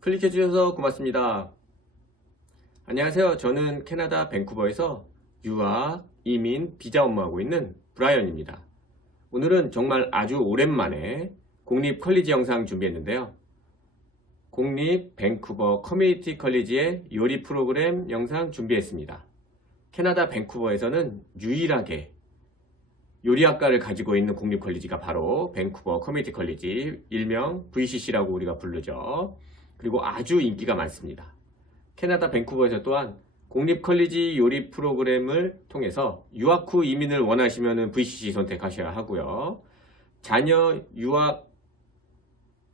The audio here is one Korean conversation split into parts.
클릭해 주셔서 고맙습니다. 안녕하세요. 저는 캐나다 밴쿠버에서 유학, 이민, 비자 업무하고 있는 브라이언입니다. 오늘은 정말 아주 오랜만에 공립 컬리지 영상 준비했는데요. 공립 밴쿠버 커뮤니티 컬리지의 요리 프로그램 영상 준비했습니다. 캐나다 밴쿠버에서는 유일하게 요리학과를 가지고 있는 공립 컬리지가 바로 밴쿠버 커뮤니티 컬리지, 일명 VCC라고 우리가 부르죠. 그리고 아주 인기가 많습니다. 캐나다 밴쿠버에서 또한 공립 컬리지 요리 프로그램을 통해서 유학 후 이민을 원하시면 VCC 선택하셔야 하고요. 자녀 유학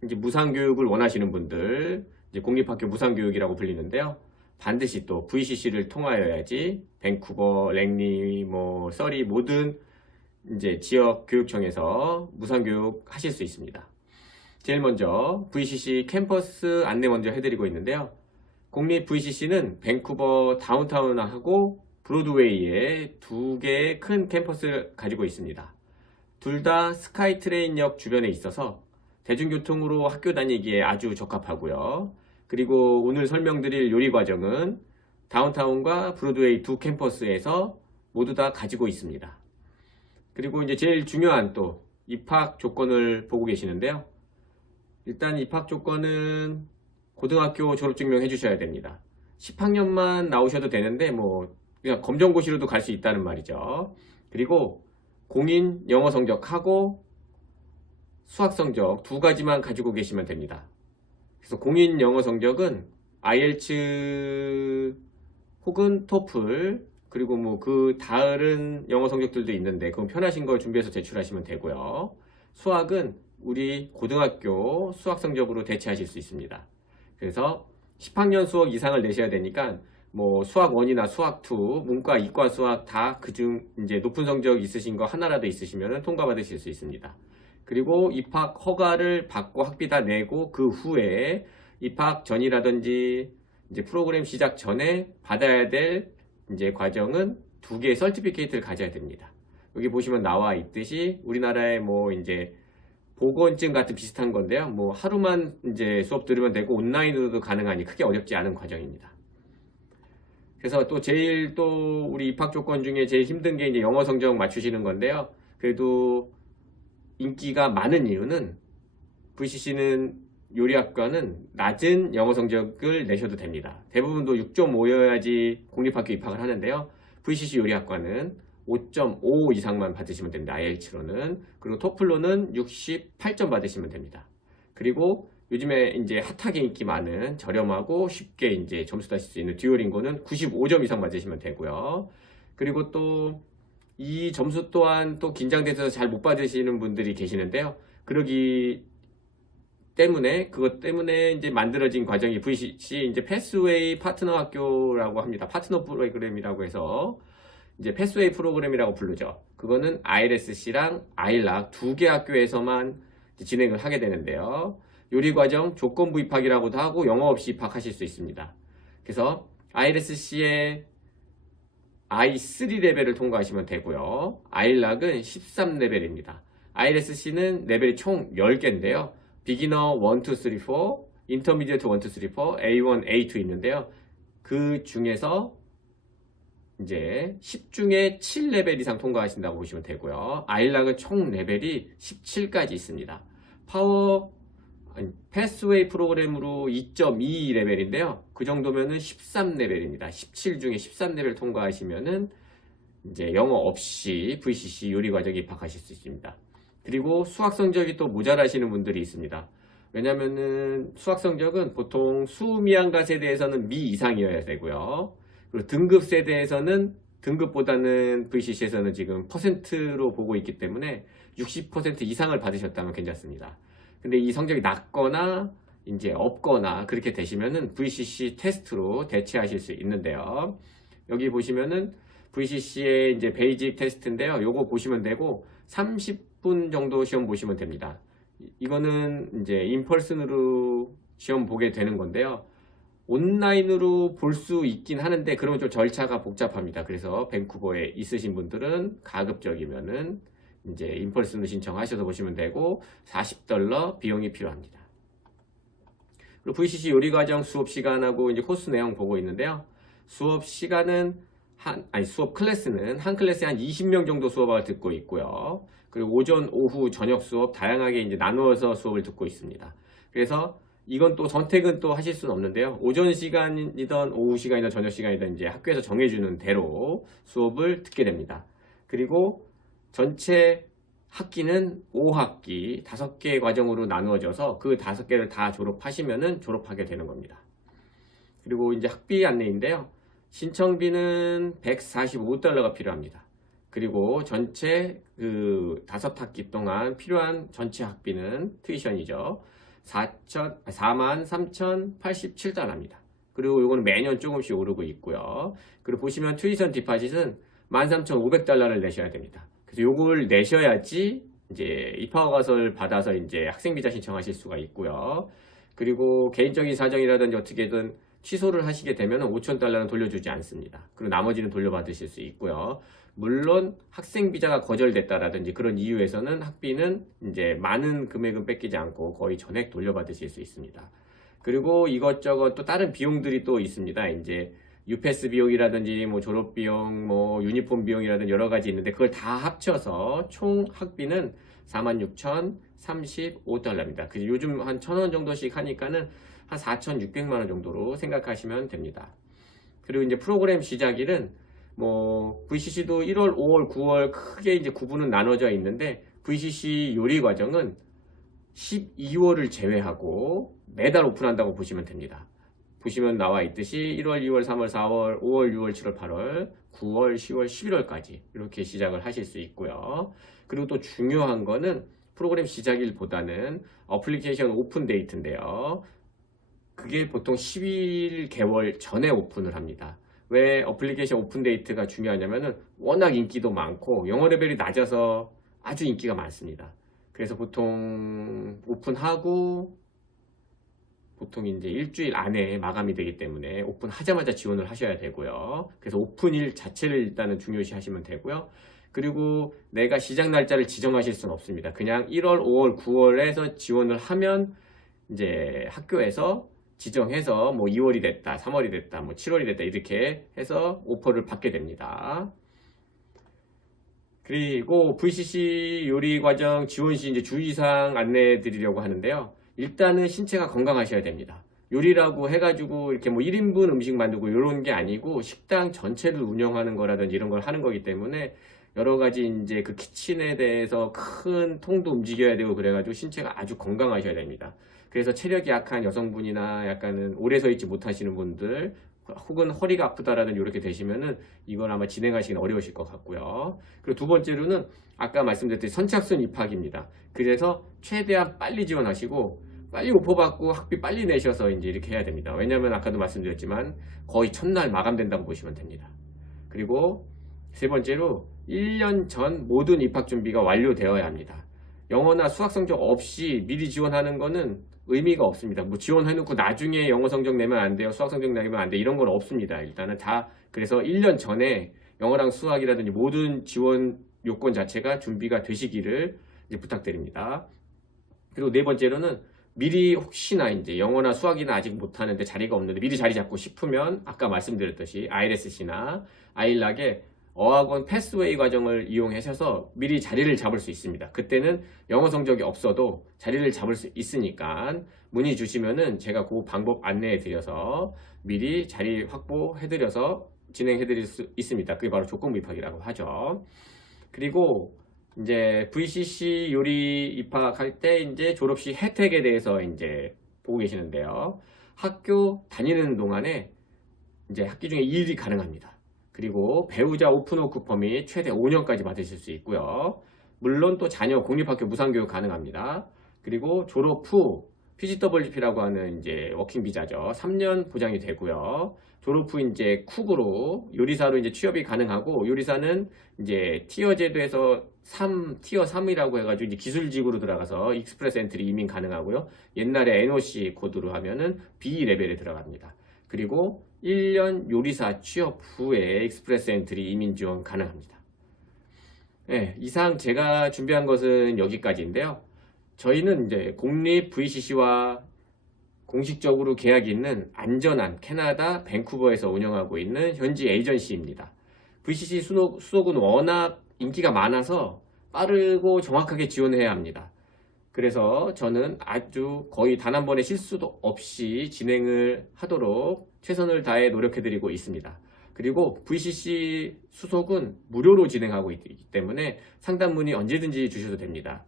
이제 무상 교육을 원하시는 분들, 이제 공립학교 무상 교육이라고 불리는데요. 반드시 또 VCC를 통하여야지 밴쿠버, 랭리, 뭐 서리 모든 이제 지역 교육청에서 무상 교육 하실 수 있습니다. 제일 먼저 VCC 캠퍼스 안내 먼저 해드리고 있는데요. 공립 VCC는 밴쿠버 다운타운하고 브로드웨이에 두 개의 큰 캠퍼스를 가지고 있습니다. 둘 다 스카이트레인역 주변에 있어서 대중교통으로 학교 다니기에 아주 적합하고요. 그리고 오늘 설명드릴 요리 과정은 다운타운과 브로드웨이 두 캠퍼스에서 모두 다 가지고 있습니다. 그리고 이제 제일 중요한 또 입학 조건을 보고 계시는데요. 일단 입학 조건은 고등학교 졸업증명 해주셔야 됩니다. 10학년만 나오셔도 되는데 뭐 그냥 검정고시로도 갈 수 있다는 말이죠. 그리고 공인 영어 성적하고 수학 성적 두 가지만 가지고 계시면 됩니다. 그래서 공인 영어 성적은 IELTS 혹은 토플 그리고 뭐 그 다른 영어 성적들도 있는데 그건 편하신 걸 준비해서 제출하시면 되고요. 수학은 우리 고등학교 수학 성적으로 대체하실 수 있습니다. 그래서 10학년 수학 이상을 내셔야 되니까 뭐 수학 1이나 수학 2, 문과, 이과 수학 다 그중 이제 높은 성적 있으신 거 하나라도 있으시면 통과 받으실 수 있습니다. 그리고 입학 허가를 받고 학비 다 내고 그 후에 입학 전이라든지 이제 프로그램 시작 전에 받아야 될 이제 과정은 두 개의 설티피케이트를 가져야 됩니다. 여기 보시면 나와 있듯이 우리나라의 뭐 이제 보건증 같은 비슷한 건데요. 뭐 하루만 이제 수업 들으면 되고 온라인으로도 가능하니 크게 어렵지 않은 과정입니다. 그래서 또 제일 또 우리 입학 조건 중에 제일 힘든 게 이제 영어 성적 맞추시는 건데요. 그래도 인기가 많은 이유는 VCC는 요리학과는 낮은 영어 성적을 내셔도 됩니다. 대부분도 6.5여야지 공립학교 입학을 하는데요. VCC 요리학과는 5.5 이상만 받으시면 됩니다. IELTS로는. 그리고 토플로는 68점 받으시면 됩니다. 그리고 요즘에 이제 핫하게 인기 많은 저렴하고 쉽게 이제 점수 따실 수 있는 듀오링고는 95점 이상 받으시면 되고요. 그리고 또 이 점수 또한 또 긴장돼서 잘 못 받으시는 분들이 계시는데요. 그러기 때문에 그것 때문에 이제 만들어진 과정이 VCC 이제 패스웨이 파트너 학교라고 합니다. 파트너 프로그램이라고 해서 이제 패스웨이 프로그램이라고 부르죠. 그거는 ILSC랑 ILAC 두 개 학교에서만 진행을 하게 되는데요. 요리 과정 조건부 입학이라고도 하고 영어 없이 입학하실 수 있습니다. 그래서 ILSC의 I3 레벨을 통과하시면 되고요. ILAC은 13레벨입니다. ILSC는 레벨이 총 10개인데요. 비기너 1, 2, 3, 4, 인터미디어트 1, 2, 3, 4, A1, A2 있는데요. 그 중에서 이제 10 중에 7레벨 이상 통과하신다고 보시면 되고요. 아일락은 총 레벨이 17까지 있습니다. 파워 아니, 패스웨이 프로그램으로 2.2 레벨인데요. 그 정도면은 13레벨입니다. 17 중에 13레벨 통과하시면은 이제 영어 없이 VCC 요리 과정에 입학하실 수 있습니다. 그리고 수학 성적이 또 모자라시는 분들이 있습니다. 왜냐면은 수학 성적은 보통 수미양가 세대에서는 미 이상이어야 되고요. 그리고 등급 세대에서는 등급보다는 VCC에서는 지금 퍼센트로 보고 있기 때문에 60% 이상을 받으셨다면 괜찮습니다. 근데 이 성적이 낮거나 이제 없거나 그렇게 되시면은 VCC 테스트로 대체하실 수 있는데요. 여기 보시면은 VCC의 이제 베이직 테스트인데요. 요거 보시면 되고 30분 정도 시험 보시면 됩니다. 이- 이거는 이제 인펄슨으로 시험 보게 되는 건데요. 온라인으로 볼 수 있긴 하는데 그러면 좀 절차가 복잡합니다. 그래서 밴쿠버에 있으신 분들은 가급적이면은 이제 인펄슨으로 신청하셔서 보시면 되고 40달러 비용이 필요합니다. 그리고 VCC 요리 과정 수업 시간하고 이제 코스 내용 보고 있는데요. 수업 시간은 한, 아니 수업 클래스는 한 클래스에 한 20명 정도 수업을 듣고 있고요. 그리고 오전, 오후, 저녁 수업 다양하게 이제 나누어서 수업을 듣고 있습니다. 그래서 이건 또 선택은 또 하실 수는 없는데요. 오전 시간이든 오후 시간이든 저녁 시간이든 이제 학교에서 정해주는 대로 수업을 듣게 됩니다. 그리고 전체 학기는 5학기 5개 과정으로 나누어져서 그 5개를 다 졸업하시면은 졸업하게 되는 겁니다. 그리고 이제 학비 안내인데요. 신청비는 145달러가 필요합니다. 그리고 전체 그 다섯 학기 동안 필요한 전체 학비는 튜이션이죠. 4천, 4만 3,087달러입니다. 그리고 이거는 매년 조금씩 오르고 있고요. 그리고 보시면 튜이션 디파짓은 13,500달러를 내셔야 됩니다. 그래서 요걸 내셔야지 이제 입학허가서를 받아서 이제 학생비자 신청하실 수가 있고요. 그리고 개인적인 사정이라든지 어떻게든 취소를 하시게 되면 5천 달러는 돌려주지 않습니다. 그리고 나머지는 돌려받으실 수 있고요. 물론 학생 비자가 거절됐다라든지 그런 이유에서는 학비는 이제 많은 금액은 뺏기지 않고 거의 전액 돌려받으실 수 있습니다. 그리고 이것저것 또 다른 비용들이 또 있습니다. 이제 유패스 비용이라든지 뭐 졸업 비용, 뭐 유니폼 비용이라든지 여러 가지 있는데 그걸 다 합쳐서 총 학비는 46,035달러입니다. 그 요즘 한천원 정도씩 하니까는 한 4,600만 원 정도로 생각하시면 됩니다. 그리고 이제 프로그램 시작일은 뭐 VCC도 1월, 5월, 9월 크게 이제 구분은 나눠져 있는데 VCC 요리 과정은 12월을 제외하고 매달 오픈한다고 보시면 됩니다. 보시면 나와 있듯이 1월, 2월, 3월, 4월, 5월, 6월, 7월, 8월, 9월, 10월, 11월까지 이렇게 시작을 하실 수 있고요. 그리고 또 중요한 거는 프로그램 시작일보다는 어플리케이션 오픈 데이트인데요. 그게 보통 11개월 전에 오픈을 합니다. 왜 어플리케이션 오픈 데이트가 중요하냐면은 워낙 인기도 많고 영어 레벨이 낮아서 아주 인기가 많습니다. 그래서 보통 오픈하고 보통 이제 일주일 안에 마감이 되기 때문에 오픈하자마자 지원을 하셔야 되고요. 그래서 오픈일 자체를 일단은 중요시 하시면 되고요. 그리고 내가 시작 날짜를 지정하실 수는 없습니다. 그냥 1월, 5월, 9월에서 지원을 하면 이제 학교에서 지정해서 뭐 2월이 됐다, 3월이 됐다, 뭐 7월이 됐다 이렇게 해서 오퍼를 받게 됩니다. 그리고 VCC 요리 과정 지원 시 이제 주의사항 안내해 드리려고 하는데요. 일단은 신체가 건강하셔야 됩니다. 요리라고 해가지고 이렇게 뭐 1인분 음식 만들고 이런 게 아니고 식당 전체를 운영하는 거라든지 이런 걸 하는 거기 때문에 여러 가지 이제 그 키친에 대해서 큰 통도 움직여야 되고 그래가지고 신체가 아주 건강하셔야 됩니다. 그래서 체력이 약한 여성분이나 약간은 오래 서 있지 못하시는 분들 혹은 허리가 아프다라는 이렇게 되시면은 이건 아마 진행하시기 어려우실 것 같고요. 그리고 두 번째로는 아까 말씀드렸듯이 선착순 입학입니다. 그래서 최대한 빨리 지원하시고 빨리 오퍼 받고 학비 빨리 내셔서 이제 이렇게 해야 됩니다. 왜냐하면 아까도 말씀드렸지만 거의 첫날 마감된다고 보시면 됩니다. 그리고 세 번째로 1년 전 모든 입학 준비가 완료되어야 합니다. 영어나 수학 성적 없이 미리 지원하는 거는 의미가 없습니다. 뭐 지원해놓고 나중에 영어 성적 내면 안 돼요. 수학 성적 내면 안 돼. 이런 건 없습니다. 일단은 다 그래서 1년 전에 영어랑 수학이라든지 모든 지원 요건 자체가 준비가 되시기를 부탁드립니다. 그리고 네 번째로는 미리 혹시나 이제 영어나 수학이나 아직 못하는데 자리가 없는데 미리 자리 잡고 싶으면 아까 말씀드렸듯이 ILSC나 아일락에 어학원 패스웨이 과정을 이용하셔서 미리 자리를 잡을 수 있습니다. 그때는 영어 성적이 없어도 자리를 잡을 수 있으니까 문의 주시면은 제가 그 방법 안내해 드려서 미리 자리 확보해 드려서 진행해 드릴 수 있습니다. 그게 바로 조건부 입학이라고 하죠. 그리고 이제 VCC 요리 입학할 때 이제 졸업시 혜택에 대해서 이제 보고 계시는데요. 학교 다니는 동안에 이제 학기 중에 일이 가능합니다. 그리고 배우자 오픈워크 퍼밋 최대 5년까지 받으실 수 있고요. 물론 또 자녀 공립학교 무상교육 가능합니다. 그리고 졸업 후 PGWP라고 하는 이제 워킹 비자죠. 3년 보장이 되고요. 졸업 후 이제 쿡으로 요리사로 이제 취업이 가능하고 요리사는 이제 티어 제도에서 3 티어 3이라고 해가지고 이제 기술직으로 들어가서 익스프레스 엔트리 이민 가능하고요. 옛날에 NOC 코드로 하면은 B 레벨에 들어갑니다. 그리고 1년 요리사 취업 후에 익스프레스 엔트리 이민 지원 가능합니다. 네, 이상 제가 준비한 것은 여기까지인데요. 저희는 이제 공립 VCC와 공식적으로 계약이 있는 안전한 캐나다 밴쿠버에서 운영하고 있는 현지 에이전시입니다. VCC 수속, 수속은 워낙 인기가 많아서 빠르고 정확하게 지원해야 합니다. 그래서 저는 아주 거의 단 한 번의 실수도 없이 진행을 하도록 최선을 다해 노력해드리고 있습니다. 그리고 VCC 수속은 무료로 진행하고 있기 때문에 상담 문의 언제든지 주셔도 됩니다.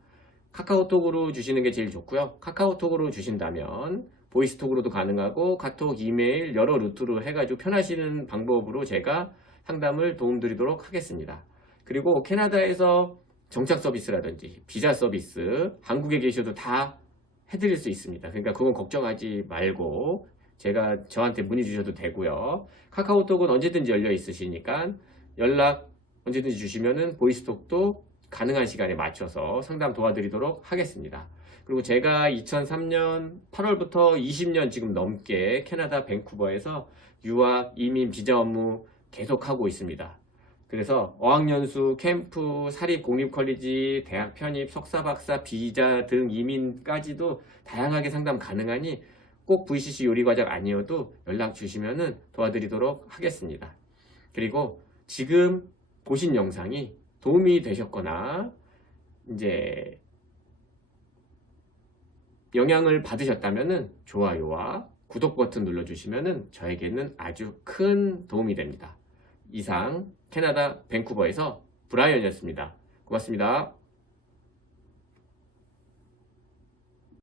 카카오톡으로 주시는 게 제일 좋고요. 카카오톡으로 주신다면 보이스톡으로도 가능하고 카톡, 이메일 여러 루트로 해가지고 편하시는 방법으로 제가 상담을 도움드리도록 하겠습니다. 그리고 캐나다에서 정착 서비스라든지 비자 서비스 한국에 계셔도 다 해드릴 수 있습니다. 그러니까 그건 걱정하지 말고 제가 저한테 문의 주셔도 되고요. 카카오톡은 언제든지 열려 있으시니까 연락 언제든지 주시면은 보이스톡도 가능한 시간에 맞춰서 상담 도와드리도록 하겠습니다. 그리고 제가 2003년 8월부터 20년 지금 넘게 캐나다 밴쿠버에서 유학, 이민, 비자 업무 계속하고 있습니다. 그래서 어학연수, 캠프, 사립 공립 컬리지, 대학 편입, 석사, 박사, 비자 등 이민까지도 다양하게 상담 가능하니 꼭 VCC 요리과정 아니어도 연락 주시면 도와드리도록 하겠습니다. 그리고 지금 보신 영상이 도움이 되셨거나 이제 영향을 받으셨다면 좋아요와 구독 버튼 눌러 주시면 저에게는 아주 큰 도움이 됩니다. 이상 캐나다 밴쿠버에서 브라이언이었습니다. 고맙습니다.